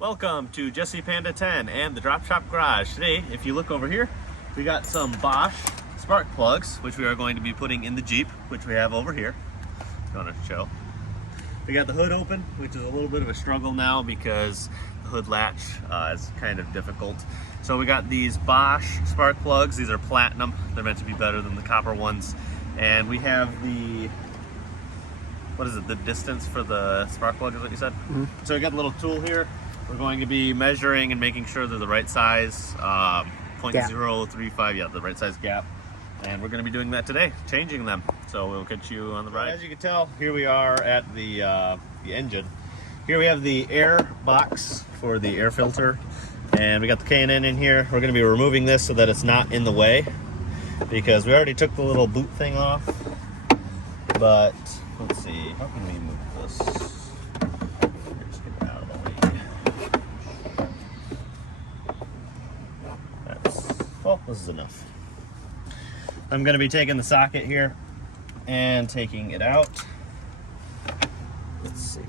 Welcome to Jesse Panda 10 and the Drop Shop Garage. Today, if you look over here, we got some Bosch spark plugs, which we are going to be putting in the Jeep, which we have over here. I'm gonna show. We got the hood open, which is a little bit of a struggle now because the hood latch is kind of difficult. So we got these Bosch spark plugs. These are platinum. They're meant to be better than the copper ones. And we have the, what is it, the distance for the spark plug is what you said? Mm-hmm. So we got a little tool here. We're going to be measuring and making sure they're the right size, 0.035, yeah, the right size gap. And we're going to be doing that today, changing them. So we'll get you on the ride. As you can tell, here we are at the engine. Here we have the air box for the air filter. And we got the K&N in here. We're going to be removing this so that it's not in the way, because we already took the little boot thing off. But let's see, how can we move this? Just get it out of the way. Well, this is enough. I'm going to be taking the socket here and taking it out. Let's see.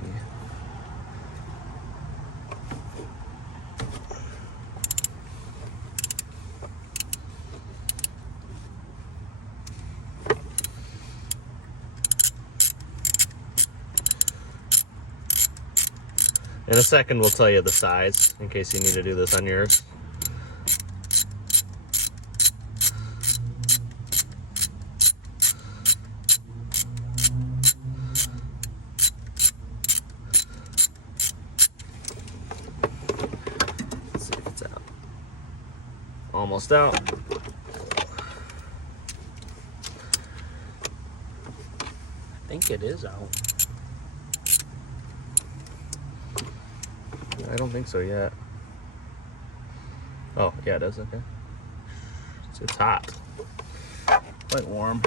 In a second, we'll tell you the size in case you need to do this on yours. Let's see if it's out. Almost out. I think it is out. I don't think so yet. Oh, yeah, it is, okay. It's hot. Quite warm.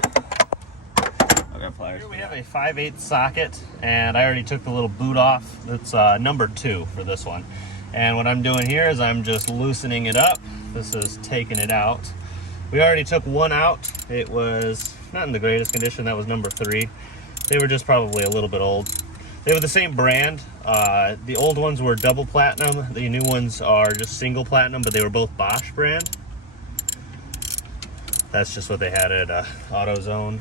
Okay, pliers. Here we have a 5/8 socket, and I already took the little boot off. It's number 2 for this one. And what I'm doing here is I'm just loosening it up. This is taking it out. We already took one out. It was not in the greatest condition. That was number 3. They were just probably a little bit old. They were the same brand. The old ones were double platinum. The new ones are just single platinum, but they were both Bosch brand. That's just what they had at AutoZone.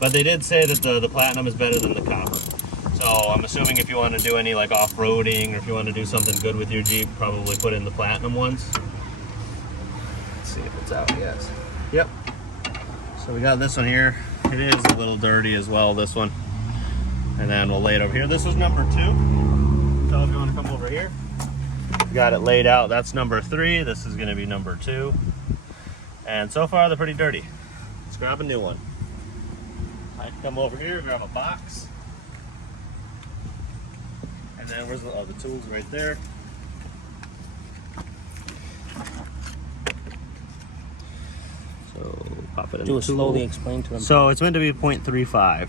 But they did say that the platinum is better than the copper. So I'm assuming if you want to do any like off-roading, or if you want to do something good with your Jeep, probably put in the platinum ones. Let's see if it's out yet. Yep. So we got this one here. It is a little dirty as well, this one. And then we'll lay it over here. This was number 2. So if you want to come over here. We got it laid out. That's number 3. This is going to be number 2. And so far, they're pretty dirty. Let's grab a new one. I can come over here, grab a box. And then where's the tools right there. So pop it in. Do the a slowly explain to them. So it's meant to be 0.35,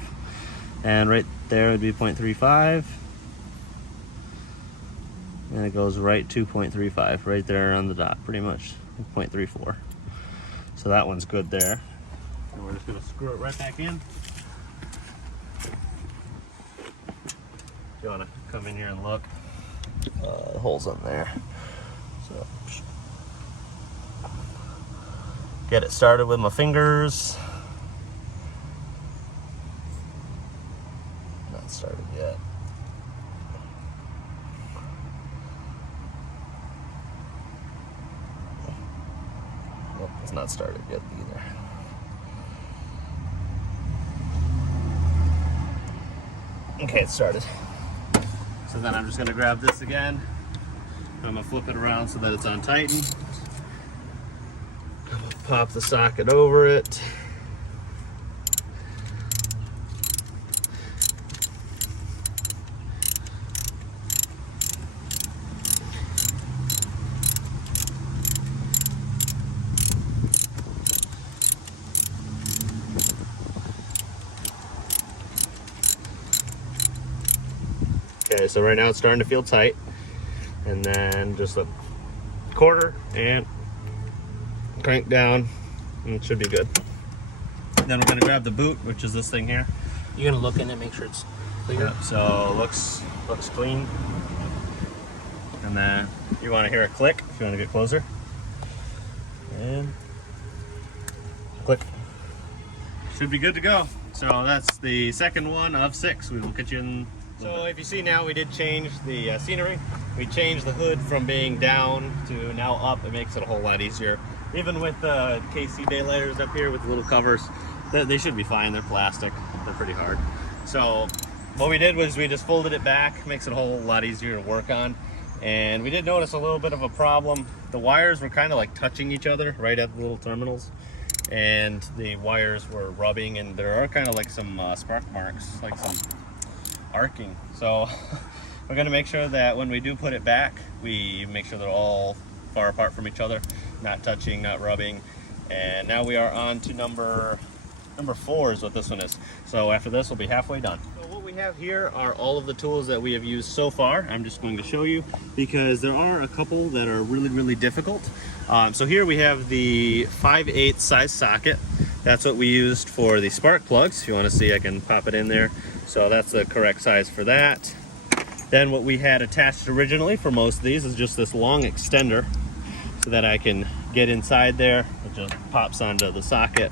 and right there would be 0.35, and it goes right to 0.35, right there on the dot, pretty much 0.34. So that one's good there. And we're just gonna screw it right back in. You wanna come in here and look? The hole's in there. So. Get it started with my fingers. Not started yet. Nope, it's not started yet either. Okay, it started. So then I'm just gonna grab this again. I'm gonna flip it around so that it's on tighten. Pop the socket over it. Okay, so right now it's starting to feel tight. And then just a quarter and crank down, and it should be good. Then we're going to grab the boot, which is this thing here. You're gonna look in it, make sure it's clear. Yep, so looks clean. And then you want to hear a click if you want to get closer. And click. Should be good to go. So that's the second one of 6. We will get you in. So if you see now, we did change the scenery. We changed the hood from being down to now up. It makes it a whole lot easier. Even with the KC daylighters up here with the little covers, they should be fine. They're plastic. They're pretty hard. So what we did was we just folded it back. Makes it a whole lot easier to work on. And we did notice a little bit of a problem. The wires were kind of like touching each other right at the little terminals. And the wires were rubbing, and there are kind of like some spark marks, like some arcing. So we're going to make sure that when we do put it back, we make sure they're all far apart from each other, not touching, not rubbing. And now we are on to number 4 is what this one is. So after this, we'll be halfway done. So what we have here are all of the tools that we have used so far. I'm just going to show you because there are a couple that are really difficult. So here we have the 5/8 size socket. That's what we used for the spark plugs. If you want to see, I can pop it in there. So that's the correct size for that. Then what we had attached originally for most of these is just this long extender so that I can get inside there. It just pops onto the socket.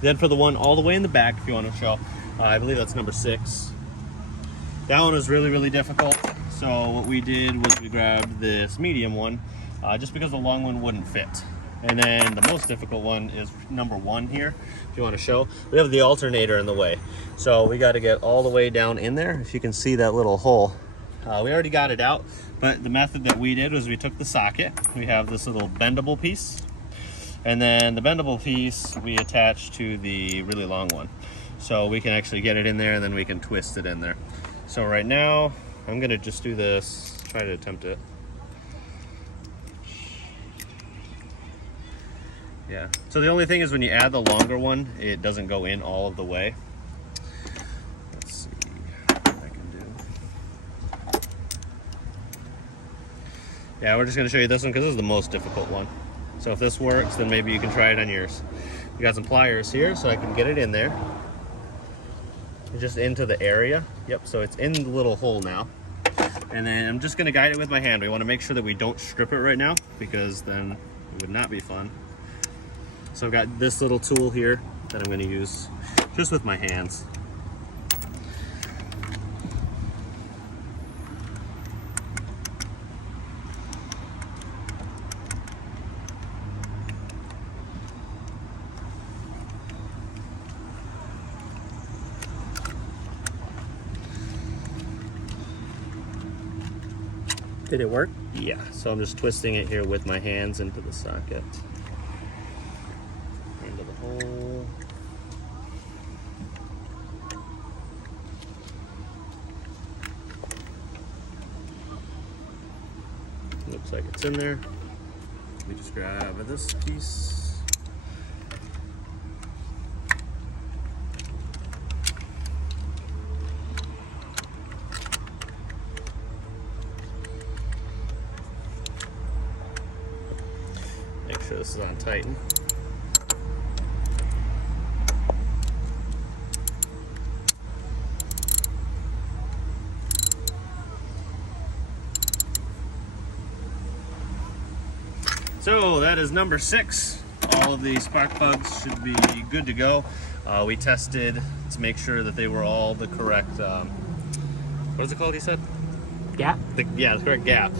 Then for the one all the way in the back, if you want to show, I believe that's number 6. That one was really difficult. So what we did was we grabbed this medium one, just because the long one wouldn't fit. And then the most difficult one is number 1 here. If you want to show, we have the alternator in the way. So we got to get all the way down in there. If you can see that little hole, we already got it out. But the method that we did was we took the socket. We have this little bendable piece. And then the bendable piece we attach to the really long one. So we can actually get it in there and then we can twist it in there. So right now, I'm gonna just do this, try to attempt it. Yeah, so the only thing is when you add the longer one, it doesn't go in all of the way. Let's see what I can do. Yeah, we're just gonna show you this one because this is the most difficult one. So if this works, then maybe you can try it on yours. We got some pliers here so I can get it in there. Just into the area. Yep, so it's in the little hole now. And then I'm just gonna guide it with my hand. We wanna make sure that we don't strip it right now because then it would not be fun. So I've got this little tool here that I'm gonna use just with my hands. Did it work? Yeah, so I'm just twisting it here with my hands into the socket. Into the hole. Looks like it's in there. We just grab this piece. Make sure this is on tighten. So that is number 6. All of the spark plugs should be good to go. We tested to make sure that they were all the correct, what is it called, you said? Gap? Yeah, the correct gap.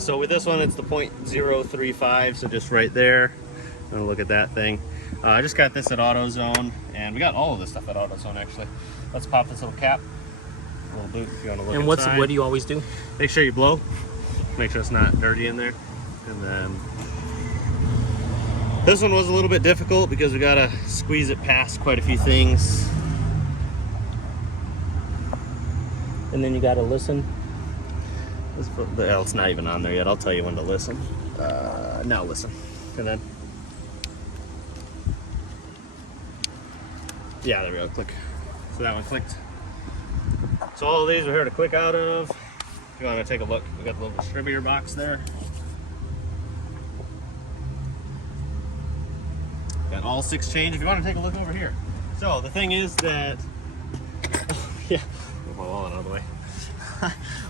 So with this one, it's the 0.035, so just right there. I'm gonna look at that thing. I just got this at AutoZone, and we got all of this stuff at AutoZone actually. Let's pop this little cap, little boot if you want to look And inside. what do you always do? Make sure you blow. Make sure it's not dirty in there. And then this one was a little bit difficult because we gotta squeeze it past quite a few things. And then you gotta listen. Well, it's not even on there yet. I'll tell you when to listen. Now listen. And then, yeah, there we go, click. So that one clicked. So all of these are here to click out of. If you want to take a look, we got the little distributor box there. Got all 6 chains. If you want to take a look over here. So the thing is that Yeah, move my wallet out of the way.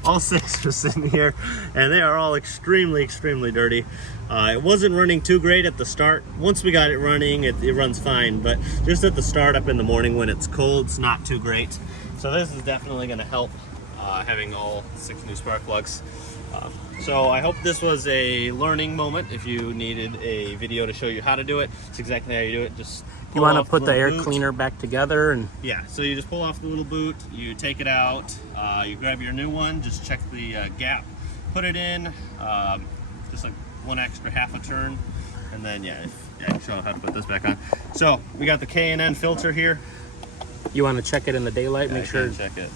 All 6 are sitting here, and they are all extremely dirty. It wasn't running too great at the start. Once we got it running, it runs fine, but just at the start up in the morning when it's cold, it's not too great. So this is definitely going to help, having all 6 new spark plugs. So I hope this was a learning moment. If you needed a video to show you how to do it, it's exactly how you do it. Just You want to put the air cleaner back together, and yeah, so you just pull off the little boot, you take it out, you grab your new one, just check the gap, put it in, just like one extra half a turn, and then yeah, I can show how to put this back on. So we got the K&N filter here. you want to check it in the daylight, make sure. Check it.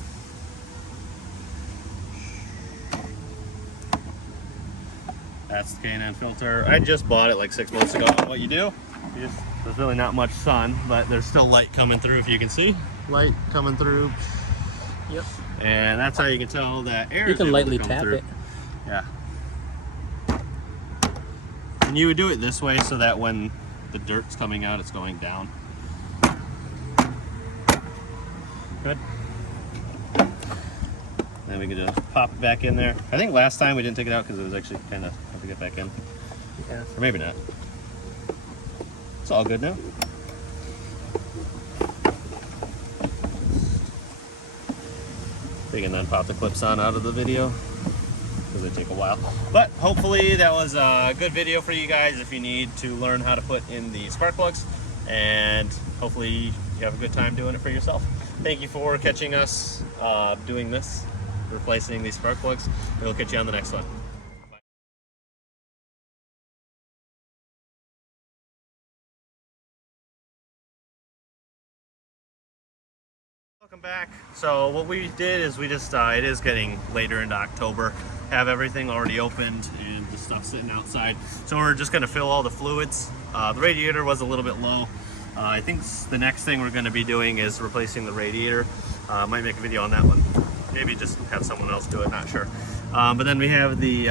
That's the K&N filter. I just bought it like 6 months ago. What you do, there's really not much sun, but there's still light coming through, if you can see. Light coming through. Yep. And that's how you can tell that air You is can able lightly to come tap through. it. Yeah. And you would do it this way so that when the dirt's coming out, it's going down. Good. Then we can just pop it back in there. I think last time we didn't take it out because it was actually kind of hard to get back in. Yeah. Or maybe not. It's all good now. We can then pop the clips on out of the video because they take a while. But hopefully that was a good video for you guys if you need to learn how to put in the spark plugs, and hopefully you have a good time doing it for yourself. Thank you for catching us doing this, replacing these spark plugs. We'll catch you on the next one. Welcome back. So what we did is we just, it is getting later into October, have everything already opened and the stuff sitting outside. So we're just gonna fill all the fluids. The radiator was a little bit low. I think the next thing we're gonna be doing is replacing the radiator. Might make a video on that one. Maybe just have someone else do it, not sure. But then we have the,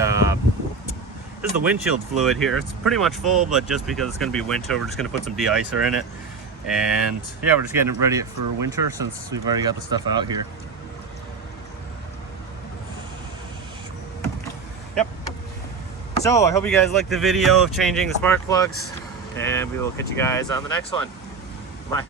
this is the windshield fluid here. It's pretty much full, but just because it's gonna be winter, we're just gonna put some de-icer in it. And yeah, we're just getting it ready for winter since we've already got the stuff out here. Yep. So I hope you guys liked the video of changing the spark plugs, and we will catch you guys on the next one.